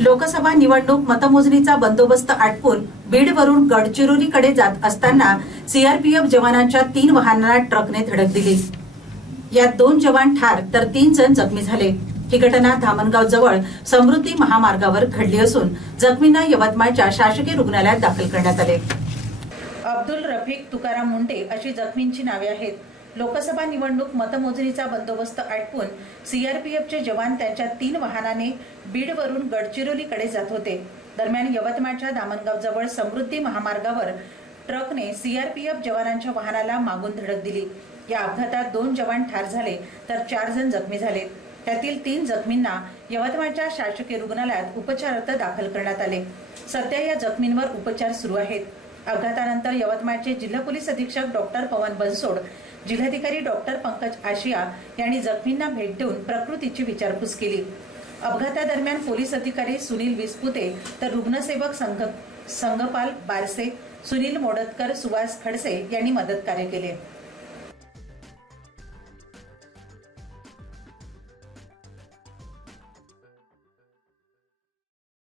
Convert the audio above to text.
लोकसभा निवडणूक मतमोजणीचा बंदोबस्त आटपून बीडवरून गडचिरोलीकडे जात असताना सीआरपीएफ जवानांच्या तीन वाहनांना ट्रकने धडक दिली. यात दोन जवान ठार तर तीन जण जखमी झाले. ही घटना धामणगाव जवळ समृद्धी महामार्गावर घडली असून जखमींना यवतमाळच्या शासकीय रुग्णालयात दाखल करण्यात आले. अब्दुल रफिक तुकाराम मुंडे अशी जखमींची नावे आहेत. लोकसभा निवडणूक मतमोजणीचा बंदोबस्त आटपून सीआरपीएफचे जवान त्यांच्या तीन वाहनाने बीडवरून गडचिरोलीकडे जात होते. दरम्यान यवतमाळच्या दामणगाव जवळ समृद्धी महामार्गावर ट्रकने सीआरपीएफ जवानांच्या वाहनाला मागून धडक दिली. या अपघातात दोन जवान ठार झाले तर चार जण जखमी झाले. त्यातील तीन जखमींना यवतमाळच्या शासकीय रुग्णालयात उपचारार्थ दाखल करण्यात आले. सध्या या जखमींवर उपचार सुरू आहेत. अपघातानंतर यवतमाळचे जिल्हा पोलीस अधीक्षक डॉक्टर पवन बनसोड जिल्हाधिकारी डॉक्टर पंकज आशिया यांनी जखमींना भेट देऊन प्रकृतीची विचारपूस केली. अपघातादरम्यान पोलीस अधिकारी सुनील विसपुते तर रुग्णसेवक संघ संघपाल बारसे सुनील मोडतकर सुभाष खडसे यांनी मदत कार्य केले.